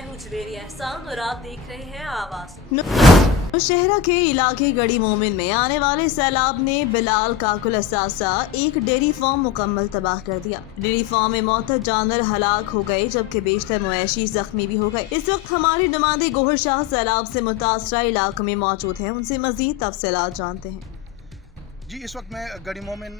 मैं हूँ जवेरी एहसान और आप देख रहे हैं आवाज़। नौशहरा के इलाके गढ़ी मोमिन में आने वाले सैलाब ने बिलाल काकुल असासा एक डेयरी फार्म मुकम्मल तबाह कर दिया। डेयरी फार्म में मौतद जानवर हलाक हो गए जबकि बेशतर मवेशी जख्मी भी हो गए। इस वक्त हमारे नुमाइंदे गोहर शाह सैलाब से मुतासरा इलाके में मौजूद हैं, उनसे मजीद तफसीलात जानते हैं। जी, इस वक्त मैं गढ़ी मोमिन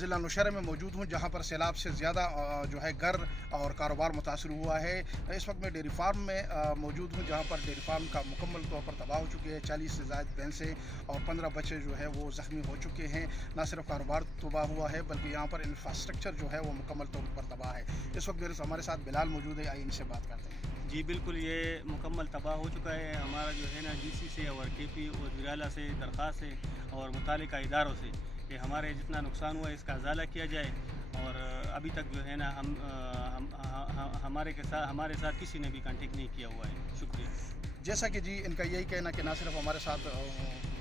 ज़िला नौशहरा में मौजूद हूँ, जहाँ पर सैलाब से ज़्यादा जो है घर और कारोबार मुतासर हुआ है। इस वक्त मैं डेयरी फार्म में मौजूद हूँ, जहाँ पर डेयरी फार्म का मुकम्मल तौर पर तबाह हो चुकी है। 40 से ज़ायद भैंसें और 15 बच्चे जो है वो ज़ख्मी हो चुके हैं। न सिर्फ कारोबार तबाह हुआ है बल्कि यहाँ पर इंफ्रास्ट्रक्चर जो है वो मुकम्मल तौर पर तबाह है। इस वक्त हमारे साथ बिलाल मौजूद है, आइए इनसे बात करते हैं। जी बिल्कुल, ये मुकम्मल तबाह हो चुका है। हमारा जो है ना डीसी से और केपी और विराला से दरख्वास्त है और मुतालिका इदारों से कि हमारे जितना नुकसान हुआ है इसका अजाला किया जाए। और अभी तक जो है ना हमारे साथ किसी ने भी कांटेक्ट नहीं किया हुआ है। शुक्रिया। जैसा कि जी इनका यही कहना कि ना सिर्फ हमारे साथ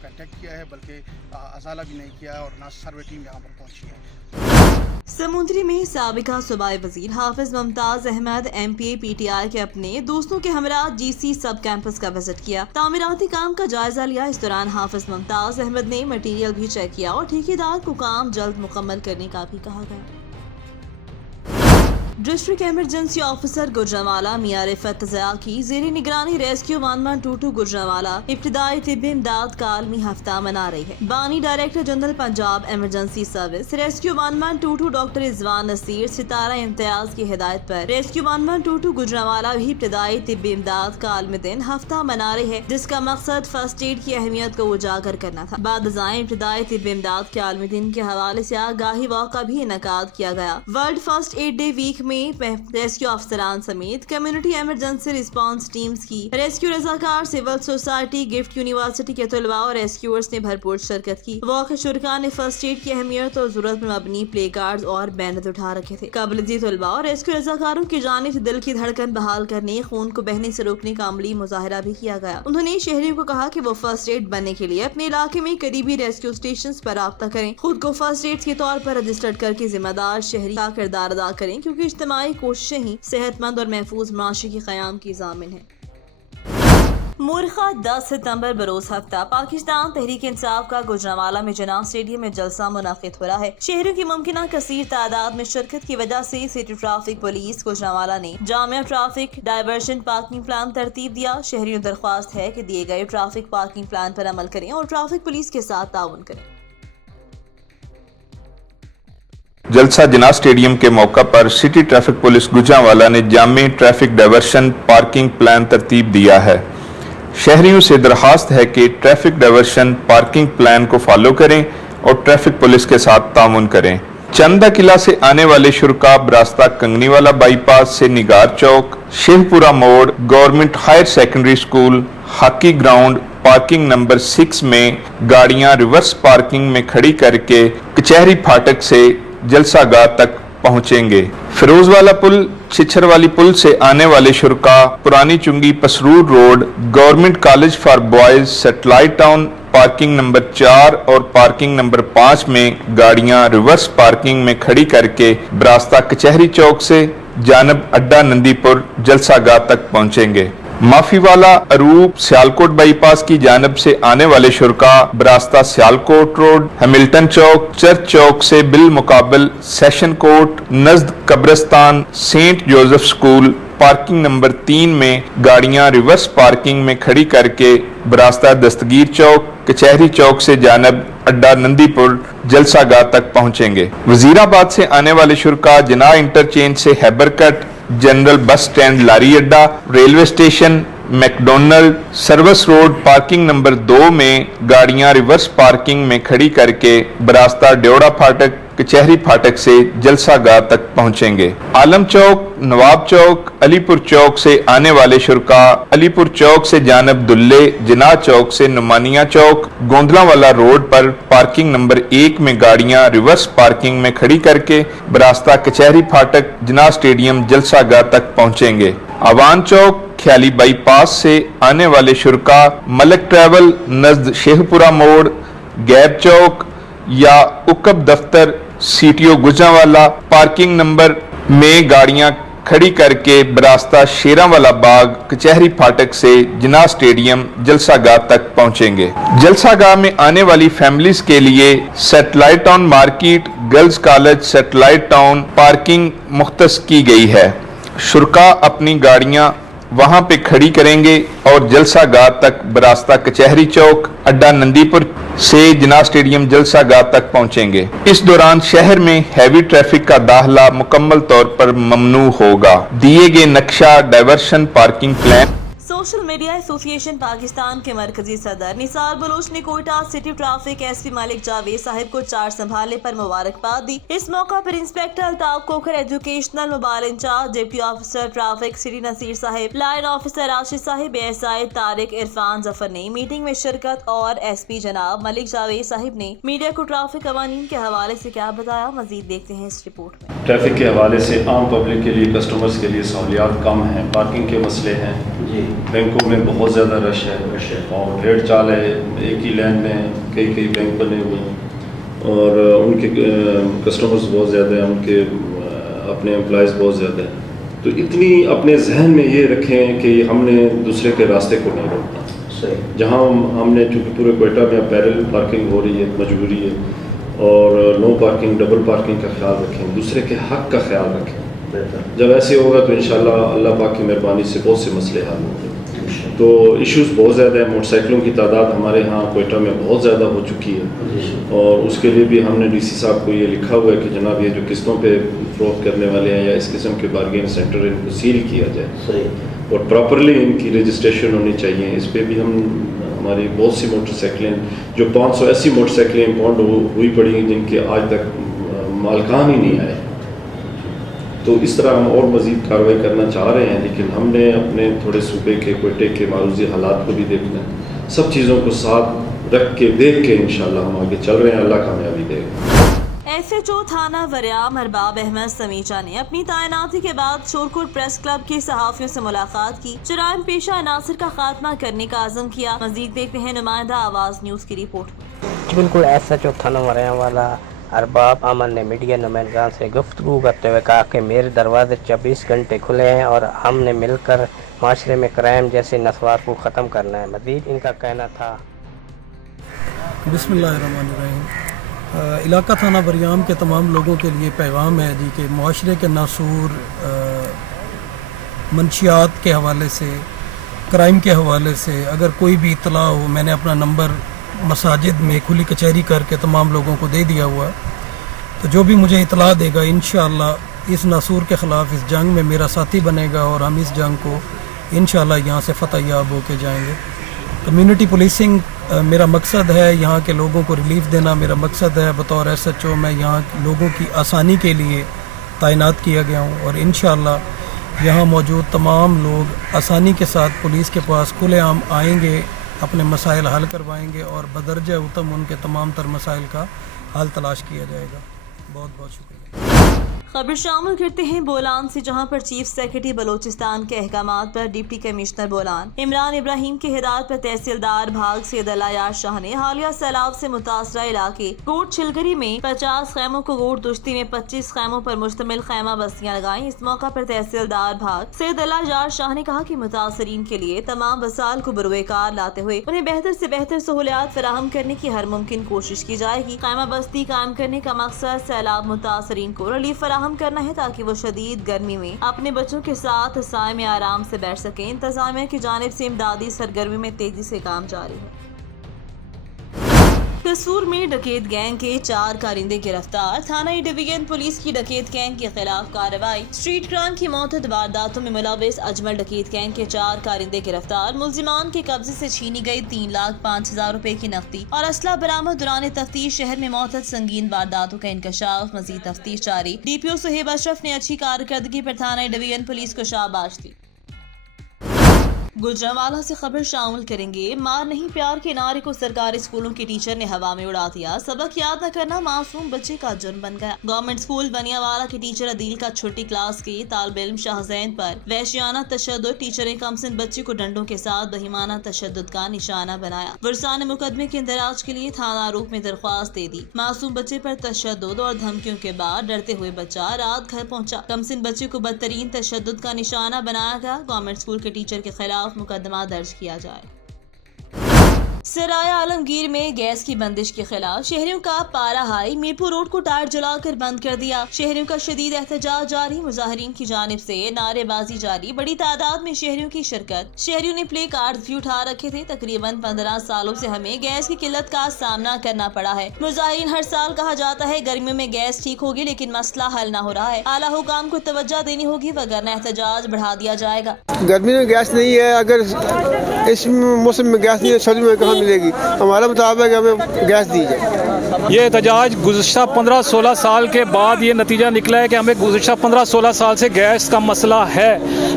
कांटेक्ट किया है बल्कि अजाला भी नहीं किया और ना सर्वे टीम यहाँ पर पहुँची है। समुद्री में साबिका सूबाई वजीर हाफिज मुमताज अहमद MPA PTI के अपने दोस्तों के हमरा GC सब कैंपस का विजिट किया। तामीराती काम का जायजा लिया। इस दौरान हाफिज मुमताज अहमद ने मटीरियल भी चेक किया और ठेकेदार को काम जल्द मुकम्मल करने का भी कहा गया। डिस्ट्रिक्ट इमरजेंसी ऑफिसर गुजरांवाला मियां रिफत ज़िया की ज़ेरे निगरानी रेस्क्यू 1122 गुजरांवाला इब्तिदाई तिब्बी इमदाद का आलमी हफ्ता मना रही है। बानी director general Punjab emergency service rescue 1122 doctor Rizwan Naseer Sitara Imtiaz की हिदायत पर रेस्क्यू 1122 गुजरांवाला भी इब्तिदाई तिब्बी इमदाद का आलमी दिन हफ्ता मना रही है, जिसका मकसद फर्स्ट एड की अहमियत को उजागर करना था। बाद इब्तिदाई तिब्बी इमदाद के आलमी दिन के हवाले से आगाही वॉक का भी इनेकाद किया गया। World first aid day week में रेस्क्यू अफसरान समेत कम्युनिटी इमरजेंसी रिस्पांस टीम्स की रेस्क्यू रजाकार, सिविल सोसाइटी, गिफ्ट यूनिवर्सिटी के तलबा और रेस्क्यूअर्स ने भरपूर शिरकत की। वॉक शुरका ने फर्स्ट एड की अहमियत और जरूरत पर मबनी प्ले कार्ड और बैनर उठा रखे थे। काबिलियत तलबा और रेस्क्यू रजाकारों की जानिब से दिल की धड़कन बहाल करने, खून को बहने से रोकने का अमली मुजाहरा भी किया गया। उन्होंने शहरियों को कहा कि वो फर्स्ट एड बनने के लिए अपने इलाके में करीबी रेस्क्यू स्टेशन पर राब्ता करें, खुद को फर्स्ट एड के तौर पर रजिस्टर्ड करके जिम्मेदार शहरी का किरदार अदा करें, क्योंकि इज्तिमाई कोशिशें ही सेहतमंद और महफूज माशरे के क़याम की ज़ामिन है। मुरखा 10 सितंबर बरोज हफ्ता पाकिस्तान तहरीक इंसाफ का गुजरांवाला में जना स्टेडियम में जलसा मुनाकिद हो रहा है। शहरों की मुमकिन कसीर तादाद में शिरकत की वजह से सिटी ट्रैफिक पुलिस गुजरांवाला ने Jamia traffic diversion parking plan तरतीब दिया। शहरियों दरख्वास्त है कि दिए गए ट्रैफिक पार्किंग प्लान पर अमल करें और ट्रैफिक पुलिस के साथ ताउन करें। जलसा जना स्टेडियम के मौका पर सिटी ट्रैफिक पुलिस गुजरांवाला ने Jami traffic diversion parking plan तरतीब दिया है। शहरियों से दरखास्त है कि ट्रैफिक डायवर्शन पार्किंग प्लान को फॉलो करें और ट्रैफिक पुलिस के साथ तामुन करें। चंदा किला से आने वाले शुरका रास्ता कंगनीवाला बाईपास से निगार Chowk, Sheikhupura Mor, government higher secondary school, hockey ground, parking number 6 में गाड़ियां रिवर्स पार्किंग में खड़ी करके कचहरी फाटक से जलसागाह तक पहुंचेंगे। फिरोजवाला पुल, छिछरवाली पुल से आने वाले शुरका पुरानी चुंगी Pasrur road, government college for boys, satellite town, parking number 4 और पार्किंग नंबर 5 में गाड़ियां रिवर्स पार्किंग में खड़ी करके रास्ता कचहरी चौक से जानब अड्डा नंदीपुर जलसागाह तक पहुंचेंगे। माफीवाला अरूप सियालकोट बाईपास की जानब से आने वाले शुरका रास्ता Sialkot road, Hamilton Chowk, church Chowk से बिल मुकाबल सेशन कोर्ट, नज़द कब्रिस्तान, Saint Joseph school, parking number 3 में गाड़ियां रिवर्स पार्किंग में खड़ी करके रास्ता दस्तगीर चौक, कचहरी चौक से जानब अड्डा नंदीपुर जलसागाह तक पहुंचेंगे। वजीराबाद से आने वाले शुरका जना इंटरचेंज से हैबरकट, जनरल बस स्टैंड, लारी अड्डा, railway station, McDonald, service road, parking number 2 में गाड़ियां रिवर्स पार्किंग में खड़ी करके रास्ता ड्योड़ा फाटक, कचहरी फाटक से जलसागाह तक पहुंचेंगे। आलम चौक, नवाब चौक, अलीपुर चौक से आने वाले शुरका अलीपुर चौक से जानब दुल्ले, जिना चौक से नुमानिया चौक, गोंदलावाला रोड पर पार्किंग नंबर 1 में गाड़ियां रिवर्स पार्किंग में खड़ी करके रास्ता कचहरी फाटक, जिना स्टेडियम जलसागाह तक पहुंचेंगे। अवान चौक, ख्याली बाईपास से आने वाले शुरका मलक ट्रैवल, नज़द शेखपुरा मोड़, गैब चौक या उकब दफ्तर, CTO गुजरांवाला, पार्किंग नंबर में गाड़ियां खड़ी करके बरास्ता शेरांवाला बाग कचहरी फाटक से जिन्ना स्टेडियम जलसागाह तक पहुंचेंगे। जलसागाह में आने वाली फैमिलीज के लिए satellite town market, girls college, satellite town parking मुख्तस की गई है। शुरका अपनी गाड़ियां वहां पे खड़ी करेंगे और जलसागाह तक बरास्ता कचहरी चौक, अड्डा नंदीपुर से जिन्ना स्टेडियम जलसागाह तक पहुंचेंगे। इस दौरान शहर में हैवी ट्रैफिक का दाखिला मुकम्मल तौर पर ममनू होगा। दिए गए नक्शा diversion parking plan. Social media association Pakistan के मरकजी सदर निसार बलोच ने Quetta city traffic SP Malik Javed sahib को चार्ज संभालने पर मुबारकबाद दी। इस मौका पर inspector Altaf Kokar, educational mobile incharge, deputy officer traffic city Nasir sahib, line officer Rashid sahib, ASI Tariq Irfan Zafar ने मीटिंग में शिरकत और एसपी जनाब मलिक जावेद साहिब ने मीडिया को ट्रैफिक कवानीन के हवाले से क्या बताया, मजीद देखते हैं इस रिपोर्ट में। ट्रैफिक के हवाले से आम पब्लिक के लिए, कस्टमर्स के लिए सहूलियात कम हैं, पार्किंग के मसले हैं, बैंकों में बहुत ज़्यादा रश है और भीड़ चाल है, एक ही लाइन में कई बैंक बने हुए हैं और उनके कस्टमर्स बहुत ज़्यादा हैं, उनके अपने एम्प्लॉयज़ बहुत ज़्यादा हैं। तो इतनी अपने जहन में ये रखें कि हमने दूसरे के रास्ते को नहीं रोकना। जहाँ हमने चूँकि पूरे कोयटा में पैरेलल पार्किंग हो रही है, मजबूरी है, और नो पार्किंग, डबल पार्किंग का ख्याल रखें, दूसरे के हक़ का ख्याल रखें। जब ऐसे होगा तो इंशाल्लाह अल्लाह पाक की मेहरबानी से बहुत से मसले हल होंगे। तो इश्यूज़ बहुत ज़्यादा है, मोटरसाइकिलों की तादाद हमारे यहाँ कोयटा में बहुत ज़्यादा हो चुकी है और उसके लिए भी हमने डीसी साहब को ये लिखा हुआ है कि जनाब ये जो किस्तों पे फ़रोख्त करने वाले हैं या इस किस्म के बारगेन सेंटर, इनको सील किया जाए और प्रॉपरली इनकी रजिस्ट्रेशन होनी चाहिए। इस पर भी हमारी बहुत सी मोटरसाइकिलें, जो 580 मोटरसाइकिलें इम्पाउंड हुई पड़ी हैं जिनके आज तक मालकान ही नहीं आए। तो इस तरह हम और मज़ीद कार्रवाई करना चाह रहे हैं, लेकिन हमने अपने थोड़े सूबे के कोयटे के मारूजी हालात को भी देखना है। सब चीज़ों को साथ रख के देख के इंशाल्लाह हम आगे चल रहे हैं, अल्लाह कामयाबी देगा। SHO थाना वरियाम अरबाब अहमद समीचा ने अपनी तैनाती के बाद शोरकोट प्रेस क्लब के सहाफ़ियों से मुलाकात की, जराइम पेशा अनासर का खात्मा करने का आज़म किया। मज़ीद देखते हैं नुमाइंदा आवाज़ न्यूज़ की रिपोर्ट। बिल्कुल SHO थाना वरियाम वाला अरबाब अमन ने मीडिया नुमाइंदान से गुफ्तगू करते हुए कहा कि मेरे दरवाजे 24 घंटे खुले हैं और हमने मिलकर माशरे में क्राइम जैसे नस्वार को ख़त्म करना है। मज़ीद इनका कहना था। बिस्मिल्लाहिर्रहमानिर्रहीम। इलाका थाना वरियाम के तमाम लोगों के लिए पैगाम है जी कि माशरे के नासूर मंशियात के हवाले से, क्राइम के हवाले से अगर कोई भी इतला हो, मैंने अपना नंबर मसाजिद में खुली कचहरी करके तमाम लोगों को दे दिया हुआ है। तो जो भी मुझे इतला देगा इंशाअल्लाह इस नासूर के ख़िलाफ़ इस जंग में मेरा साथी बनेगा और हम इस जंग को इंशाअल्लाह यहाँ से फ़तह याब होके जाएंगे। कम्युनिटी पुलिसिंग मेरा मकसद है, यहाँ के लोगों को रिलीफ देना मेरा मकसद है। बतौर SHO मैं यहाँ लोगों की आसानी के लिए तैनात किया गया हूँ और इंशाअल्लाह यहाँ मौजूद तमाम लोग आसानी के साथ पुलिस के पास खुलेआम आएंगे, अपने मसाइल हल करवाएंगे और बदरजा उत्तम उनके तमाम तर मसाइल का हल तलाश किया जाएगा। बहुत बहुत शुक्रिया। खबर शामिल करते हैं बोलान से, जहां पर चीफ सेक्रेटरी बलोचिस्तान के अहकामात पर डिप्टी कमिश्नर बोलान इमरान इब्राहिम की हिदायत पर तहसीलदार भाग सैयद अलायार शाह ने हालिया सैलाब से मुतासरा इलाके गोट छिलगरी में 50 खैमों को, गोट दुश्ती में 25 खैमों पर मुश्तमिल खैमा बस्तियां लगाई। इस मौका पर तहसीलदार भाग सैयद अलायार शाह ने कहा कि मुतासरीन के लिए तमाम वसाइल को बरोकार लाते हुए उन्हें बेहतर से बेहतर सहूलियात फराहम करने की हर मुमकिन कोशिश की जाएगी। खैमा बस्ती कायम करने का मकसद सैलाब मुतासरीन को रिलीफ फराहम करना है ताकि वो शदीद गर्मी में अपने बच्चों के साथ साए में आराम से बैठ सकें। इंतजामिया की जानिब से इमदादी सरगर्मी में तेजी से काम जारी है। कसूर में डकैत गैंग के 4 कारिंदे गिरफ्तार, थाना डिवीजन पुलिस की डकैत गैंग के खिलाफ कार्रवाई। स्ट्रीट क्राइम की मौतद वारदातों में मुलविस अजमल डकैत गैंग के 4 कारिंदे गिरफ्तार। मुलजिमान के कब्जे से छीनी गई 3,05,000 रुपए की नकदी और असला बरामद। दौरान तफ्तीश शहर में मौतद संगीन वारदातों का इंकशाफ, मजीद तफ्तीश जारी। DPO सुहेब अशरफ ने अच्छी कारकर्दगी पर थाना डिवीजन पुलिस को शाबाश दी। गुजरांवाला से खबर शामिल करेंगे। मार नहीं प्यार के नारे को सरकारी स्कूलों के टीचर ने हवा में उड़ा दिया। सबक याद न करना मासूम बच्चे का जुर्म बन गया। गवर्नमेंट स्कूल बनियावाला के टीचर अदील का छठी क्लास के तालिब इल्म शाहजैन पर वहशियाना तशद्दुद। टीचर ने कमसिन बच्चे को डंडों के साथ बहिमाना तशद्दुद का निशाना बनाया। वर्षा ने मुकदमे के इंदराज के लिए थाना आरोप में दरख्वास्त दे दी। मासूम बच्चे पर तशद्दुद और धमकियों के बाद डरते हुए बच्चा रात घर पहुंचा। कमसिन बच्चे को बदतरीन तशद्दुद का निशाना बनाया गया। गवर्नमेंट स्कूल के टीचर के खिलाफ मुकदमा दर्ज किया जाए। सराय आलमगीर में गैस की बंदिश के खिलाफ शहरियों का पारा हाई। मीरपुर रोड को टायर जलाकर बंद कर दिया। शहरियों का शदीद एहतजाज जारी। मुजाहिरीन की जानिब से नारेबाजी जारी। बड़ी तादाद में शहरियों की शिरकत। शहरियों ने प्ले कार्ड भी उठा रखे थे। तकरीबन 15 सालों से हमें गैस की किल्लत का सामना करना पड़ा है। मुजाहिरीन हर साल कहा जाता है गर्मियों में गैस ठीक होगी, लेकिन मसला हल न हो रहा है। आला हुकाम को तवज्जो देनी होगी, वगरना एहतजाज बढ़ा दिया जाएगा। गर्मी में गैस नहीं है, अगर इस मौसम में गैस नहीं है, सर्दी में कहाँ मिलेगी? हमारा मुताबिक हमें गैस दी जाए। ये एहतजाज गुज़श्ता 15-16 साल के बाद ये नतीजा निकला है कि हमें गुज़श्ता 15-16 साल से गैस का मसला है,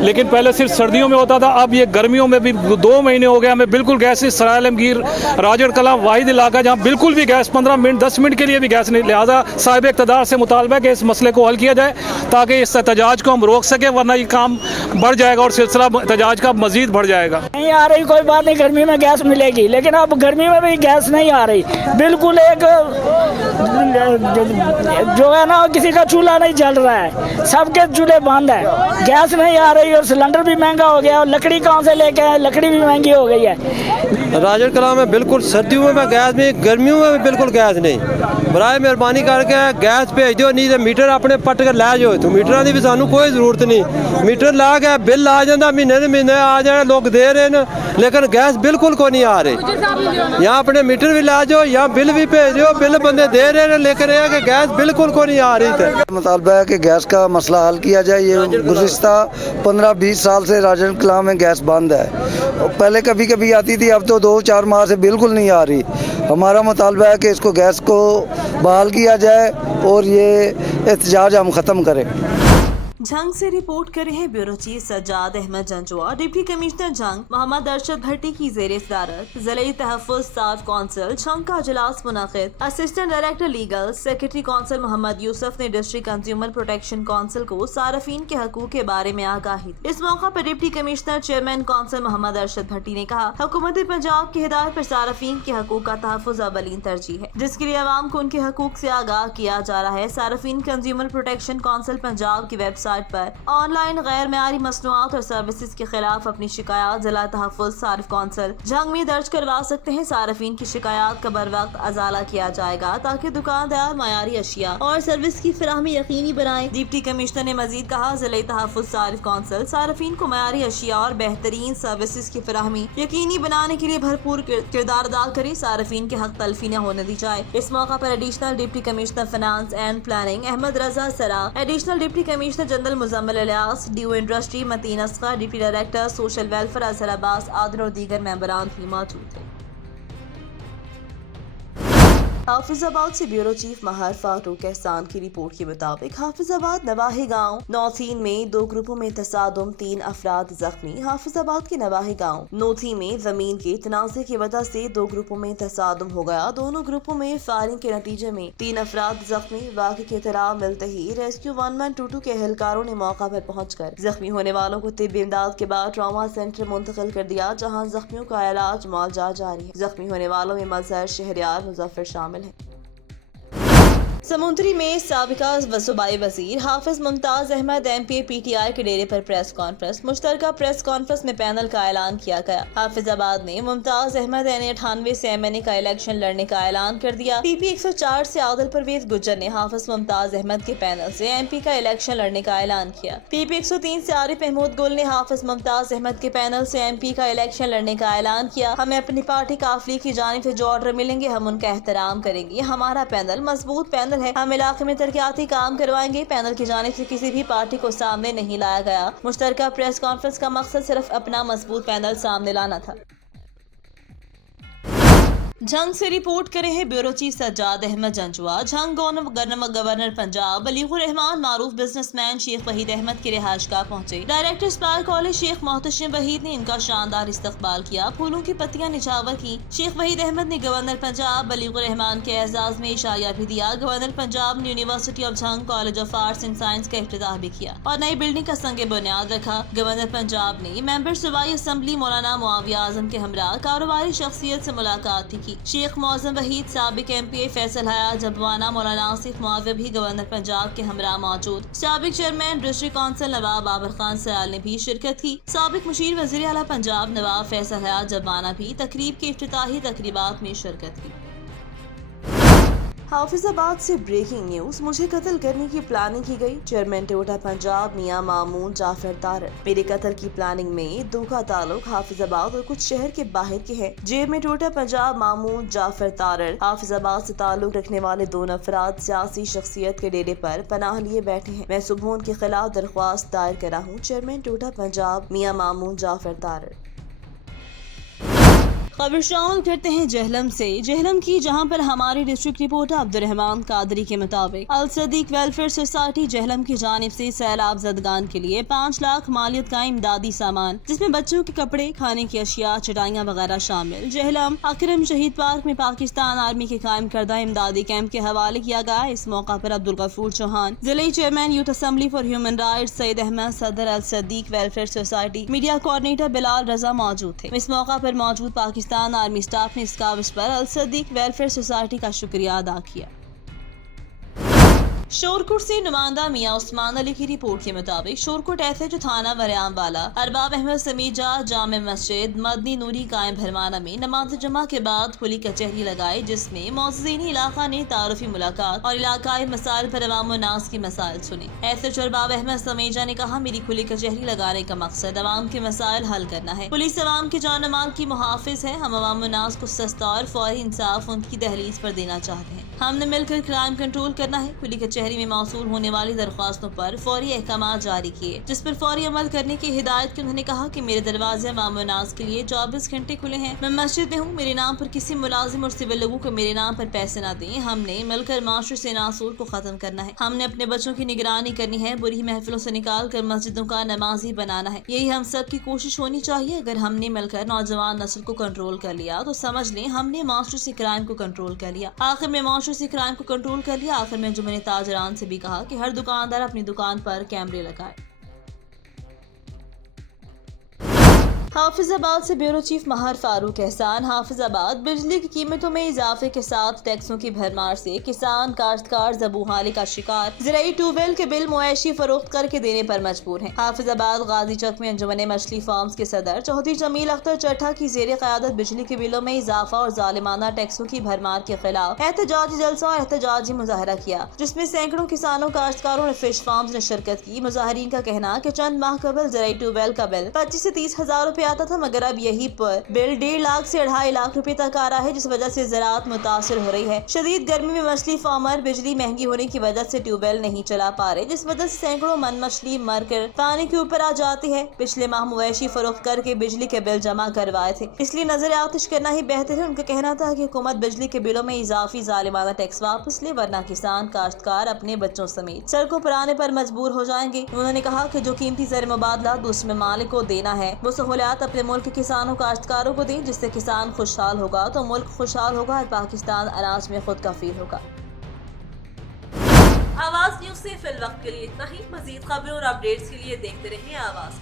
लेकिन पहले सिर्फ सर्दियों में होता था, अब ये गर्मियों में भी 2 महीने हो गए हमें बिल्कुल गैस से। सराय आलमगीर राजड़ कला वाहिद इलाका जहाँ बिल्कुल भी गैस 15 मिनट 10 मिनट के लिए भी गैस नहीं। लिहाजा साहिब इक़्तिदार से मुतालबा है कि इस मसले को हल किया जाए ताकि इस एहतजाज को हम रोक सकें, वरना ये काम बढ़ जाएगा और सिलसिला एहतजाज का मजीद बढ़ जाएगा। नहीं आ रही कोई बात नहीं, गर्मी में गैस मिलेगी, लेकिन अब गर्मी में भी गैस नहीं आ रही। बिल्कुल एक जो है ना, किसी का चूल्हा नहीं जल रहा है, सबके चूल्हे बंद है। गैस नहीं आ रही और सिलेंडर भी महंगा हो गया और लकड़ी कहाँ से लेके आए, लकड़ी भी महंगी हो गई है। राजड़ कला में बिल्कुल सर्दियों में गैस नहीं, गर्मियों में बिल्कुल गैस नहीं। बराए मेहरबानी करके गैस भेज दो, नहीं तो मीटर अपने पट कर लै जाओ। तो मीटर की भी सानू कोई जरूरत नहीं। मीटर ला के बिल आ जाता, महीने दे महीने आ जाए, लोग दे रहे हैं, लेकिन गैस बिल्कुल को नहीं आ रही। यहाँ अपने मीटर भी ला जाओ, यहाँ बिल भी भेज दो, बिल बंदे दे रहे हैं, लेकिन ये कि गैस बिल्कुल को नहीं आ रही थी। मुतालबा है कि गैस का मसला हल किया जाए। ये गुज़िश्ता 15-20 साल से राजड़ कला में गैस बंद है। पहले कभी कभी आती थी, अब तो 2-4 माह से बिल्कुल नहीं आ रही। हमारा मुतालबा है कि इसको गैस को बहाल किया जाए और ये एहतजाज हम ख़त्म करें। जंग से रिपोर्ट कर रहे हैं bureau chief Sajjad Ahmad Janjua. Deputy commissioner Jhang Muhammad Arshad भट्टी की ज़ेर सदारत ज़िले तहफ़्फ़ुज़ स्टाफ कौंसिल जंग का इजलास मुनाक़िद। Assistant director legal secretary council Mohammad Yousuf ने डिस्ट्रिक्ट कंज्यूमर प्रोटेक्शन कौंसिल को सार्फिन के हकूक़ के बारे में आगाही दी। इस मौका पर deputy commissioner chairman council Mohammad Arshad Bhatti ने कहा, हुकूमत पंजाब की हिदायत पर सार्फिन के हकूक़ का तहफ़्फ़ुज़ अवलीन तरजीह है, जिसके लिए अवाम को उनके हकूक़ से आगाह किया जा रहा है। सार्फिन कंज्यूमर प्रोटेक्शन कौंसिल पंजाब की वेबसाइट पर ऑनलाइन गैर मेयारी मसनूआत और सर्विसेज के खिलाफ अपनी शिकायत जिला तहफ़्फ़ुज़ सारिफ कौंसिल जंग में दर्ज करवा सकते हैं। सार्फिन की शिकायत का बर वक्त अजाला किया जाएगा ताकि दुकानदार मयारी अशिया और सर्विस की फराहमी यकीनी बनाए। डिप्टी कमिश्नर ने मजीद कहा, जिला तहफ़्फ़ुज़ सारिफ कौंसिल सार्फिन को मयारी अशिया और बेहतरीन सर्विसेज की फराहमी यकीनी बनाने के लिए भरपूर किरदार अदा करे। सार्फिन के हक तलफी न होने दी जाए। इस मौका पर additional deputy commissioner finance and planning Ahmed Raza Sara, additional deputy commissioner general Muzammil Ilyas, ड्यू industry Mateen Asghar, deputy director social welfare Azhar Abbas Adil और दीगर मेंबरान भी मौजूद थे। हाफिजाबाद से ब्यूरो चीफ महार फारूक एहसान की रिपोर्ट के मुताबिक हाफिजाबाद नवाही गांव नौथीन में 2 ग्रुपों में तसादुम, 3 अफराद जख्मी। हाफिजाबाद के नवाही गांव नौथी में जमीन के तनाज़े की वजह से 2 ग्रुपों में तसादुम हो गया। दोनों ग्रुपों में फायरिंग के नतीजे में 3 अफराद जख्मी। वाक़े की इत्तला मिलते ही रेस्क्यू 112 के एहलकारों ने मौका पर पहुंचकर जख्मी होने वालों को तिब्बी इमदाद के बाद ट्रॉमा सेंटर मुंतकिल कर दिया, जहाँ जख्मियों का इलाज मौलजा जारी है। जख्मी होने वालों में मजहर, शहरियार, मुजफ्फर शामिल है। समुद्री में साबिका सूबाई वजीर हाफिज मुमताज अहमद MP PTI के डेरे पर प्रेस कॉन्फ्रेंस। मुश्तरका प्रेस कॉन्फ्रेंस में पैनल का ऐलान किया गया। हाफिजाबाद में मुमताज अहमद NA98 से MNA का इलेक्शन लड़ने का ऐलान कर दिया। PP 104 से आदिल परवेज गुज्जर ने हाफिज मुमताज अहमद के पैनल से MP का इलेक्शन लड़ने का ऐलान किया। PP 103 से आरिफ महमूद गुल ने हाफिज मुमताज अहमद के पैनल से MP का इलेक्शन लड़ने का ऐलान किया। हमें अपनी पार्टी काफिले की जानिब से जो ऑर्डर मिलेंगे हम उनका एहतराम करेंगे। हमारा पैनल मजबूत पैनल है, हम इलाके में तरक्याती काम करवाएंगे। पैनल की जानिब से किसी भी पार्टी को सामने नहीं लाया गया। मुश्तरका प्रेस कॉन्फ्रेंस का मकसद सिर्फ अपना मजबूत पैनल सामने लाना था। जंग से रिपोर्ट करे हैं bureau chief Sajjad Ahmad Janjua. Jhang governor Punjab अलीकुर रहमान मारूफ बिजनेसमैन शेख वहीद अहमद की रिहाइशगाह पहुंचे। डायरेक्टर स्पार कॉलेज शेख मोहतशिम वहीद ने इनका शानदार इस्तकबाल किया, फूलों की पत्तियां निछावर की। शेख वहीद अहमद ने गवर्नर पंजाब अलीकुर रहमान के एजाज में इशाया भी दिया। गवर्नर पंजाब ने यूनिवर्सिटी ऑफ जंग college of arts and science का इफ्तिताह भी किया और नई बिल्डिंग का संग बुनियाद रखा। गवर्नर पंजाब ने मेंबर सूबाई असम्बली मौलाना मुआविया आजम के हमरा कारोबारी शख्सियत से मुलाकात भी की। शेख मौजम वहीद, साबिक MPA फैसल हयात जबवाना, मौलाना आसिफ मुआविया भी गवर्नर पंजाब के हमरा मौजूद। साबिक चेयरमैन डिस्ट्रिक्ट काउंसिल नवाब आबिर खान सयाल ने भी शिरकत की। साबिक मुशीर वज़ीर आला पंजाब नवाब फैसल हयात जबवाना भी तकरीब के इफ्तिताही तकरीबात में शिरकत की। हाफिजाबाद से ब्रेकिंग न्यूज, मुझे कत्ल करने की प्लानिंग की गई। चेयरमैन टोयोटा पंजाब मियां मामून जाफर तारड़। मेरे कत्ल की प्लानिंग में दो का ताल्लुक हाफिजाबाद और कुछ शहर के बाहर के है। जेब में टोयोटा पंजाब मामून जाफर तारड़ हाफिजाबाद से ताल्लुक रखने वाले दो अफराद सियासी शख्सियत के डेरे पर पनाह लिए बैठे हैं। मैं सुबह उनके खिलाफ दरख्वास्त दायर करा हूँ। चेयरमैन टोयोटा पंजाब मियां मामून जाफर तारड़। खबर शामिल करते हैं जहलम से। जहलम की, जहां पर हमारे डिस्ट्रिक्ट रिपोर्टर अब्दुर्रहमान कादरी के मुताबिक अल सदीक वेलफेयर सोसाइटी जहलम की जानिब से सैलाब ज़दगान के लिए 5 लाख मालियत का इमदादी सामान, जिसमें बच्चों के कपड़े, खाने की अशिया, चटाइयाँ वगैरह शामिल, जहलम अकरम शहीद पार्क में पाकिस्तान आर्मी के कायम करदा इमदादी कैंप के हवाले किया गया। इस मौका पर अब्दुल गफूर चौहान, जिले chairman youth assembly for human rights Saeed Ahmed, सदर Al Sadiq welfare society, media coordinator Bilal Raza मौजूद थे। इस मौका पर मौजूद पाकिस्तान आर्मी स्टाफ ने इस काविश पर अल सदीक वेलफेयर सोसाइटी का शुक्रिया अदा किया। शोरकोट से नुमाइंदा मियां उस्मान अली की रिपोर्ट के मुताबिक शोरकोट SHO थाना वरियाम वाला अरबाब अहमद समीत जामे मस्जिद मदनी नूरी कायम भरमाना में नमाज जमा के बाद खुली कचहरी लगाई, जिसमें मौजूदीन इलाका ने तारुफी मुलाकात और इलाकाई मसाइल पर अवाम व नास की मसाइल सुने। SHO अरबाब अहमद समीजा ने कहा, मेरी खुली कचहरी लगाने का मकसद अवाम के मसाइल हल करना है। पुलिस अवाम के जान माल की मुहाफिज है। हम अवाम व नास को सस्ता और फौरी इंसाफ उनकी दहलीज पर देना चाहते हैं। हमने मिलकर क्राइम कंट्रोल करना है। खुली कचहरी में मौसूल होने वाली दरख्वास्तों पर फौरी अहकाम जारी किए, जिस पर फौरी अमल करने की हिदायत की। उन्होंने कहा कि मेरे दरवाजे अवाम व नास के लिए 24 घंटे खुले हैं। मैं मस्जिद में हूँ। मेरे नाम पर किसी मुलाजिम और सिविल लोगों को मेरे नाम पर पैसे न दें। हमने मिलकर माशरे से नासूर को खत्म करना है। हमने अपने बच्चों की निगरानी करनी है। बुरी महफिलों से निकाल कर मस्जिदों का नमाजी बनाना है। यही हम सब की कोशिश होनी चाहिए। अगर हमने मिलकर नौजवान नस्ल को कंट्रोल कर लिया तो समझ लें हमने माशरे से क्राइम को कंट्रोल कर लिया। आखिर में माशरे से क्राइम को कंट्रोल कर लिया। आखिर में जो मैंने ताजरान से भी कहा कि हर दुकानदार अपनी दुकान पर कैमरे लगाए। हाफिजाबाद से ब्यूरो चीफ महार फारूक एहसान। हाफिजाबाद बिजली की कीमतों में इजाफे के साथ टैक्सों की भरमार से किसान काश्तकार ज़बूहाली का शिकार। ज़राई ट्यूबवेल के बिल मुआशी फरोख्त करके देने पर मजबूर हैं। हाफिजाबाद गाजी चक में अंजुमन मछली फार्म्स के सदर चौधरी जमील अख्तर चट्टा की जेर क़यादत बिजली के बिलों में इजाफा और जालिमाना टैक्सों की भरमार के खिलाफ एहतजाजी जलसा और एहतजाजी मुजाहरा किया, जिसमें सैकड़ों किसानों, काश्तकारों और फिश फार्म्स ने शिरकत की। मुजाहरीन का कहना कि चंद माह कबल ज़राई ट्यूबवेल का बिल 25 से 30 हजार रुपए आता था, मगर अब यही पर बिल 1.5 लाख से 2.5 लाख रुपए तक आ रहा है, जिस वजह से ज़राअत मुतासिर हो रही है। शदीद गर्मी में मछली फार्मर बिजली महंगी होने की वजह से ट्यूबवेल नहीं चला पा रहे, जिस वजह से सैकड़ों मन मछली मर कर पानी के ऊपर आ जाती है। पिछले माह मवेशी फरोख्त करके बिजली के बिल जमा करवाए थे, इसलिए नजर आतिश करना ही बेहतर है। उनका कहना था कि हुकूमत बिजली के बिलों में इजाफी जालिमाना टैक्स वापस ले, वरना किसान काश्तकार अपने बच्चों समेत सड़कों पर आने पर मजबूर हो जाएंगे। उन्होंने कहा कि जो कीमती ज़र मुबादला दूसरे ममालिक को देना है, वो सहूलियात अपने मुल्क के किसानों काश्तकारों को दें, जिससे किसान खुशहाल होगा तो मुल्क खुशहाल होगा और पाकिस्तान अनाज में खुद कफील होगा। आवाज न्यूज से फिलवक्त के लिए इतना ही। मजीद खबरों और अपडेट्स के लिए देखते रहिए आवाज।